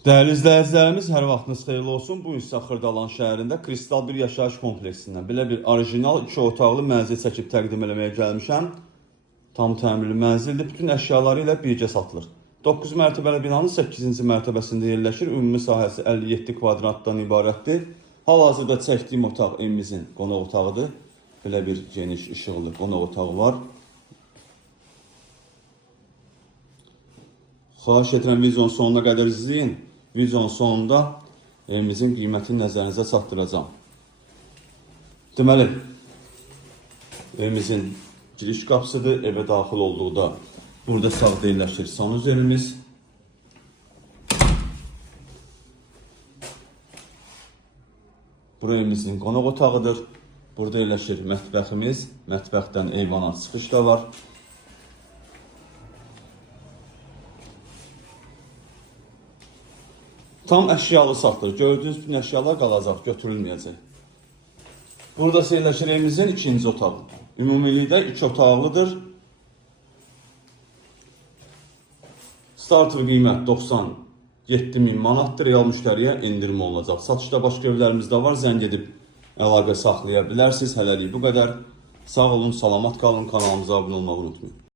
Değerli izləyicilərimiz, hər vaxtınız xeyirli olsun. Bu isə Xırdalan şəhərində Kristal bir yaşayış kompleksindən belə bir orijinal 2 otaqlı mənzil çəkib təqdim eləməyə gəlmişəm. Tam təmirli mənzildir. Bütün əşyaları ilə birgə satılır. 9 mərtəbəli binanın 8-ci mərtəbəsində yerləşir. Ümumi sahəsi 57 kvadratdan ibarətdir. Hal-hazırda çəkdiyim otaq evimizin qonaq otağıdır. Belə bir geniş işıqlı qonaq otağı var. Xahiş edirəm videonun sonuna qədər izləyin. Videonun sonunda evimizin qiymətini nəzərinizə çatdıracağam. Deməli, evimizin giriş qapısıdır. Evə daxil olduqda burada sağda yerləşir sanuzerimiz. Bura evimizin qonaq otağıdır. Burada yerləşir mətbəximiz. Mətbəxdən eyvana çıxış da var. Tam əşyalı satılır. Gördüyünüz bütün əşyalar qalacaq, götürülməyəcək. Burada yerləşir evimizin ikinci otağı. Ümumilikdə 2 otaqlıdır. Starter qiymət 97.000 manatdır. Real müştəriyə endirim olunacaq. Satışda başqa evlərimiz də var. Zəng edib əlaqə saxlaya bilərsiniz. Hələlik bu qədər. Sağ olun, salamat qalın. Kanalımıza abunə olmağı unutmayın.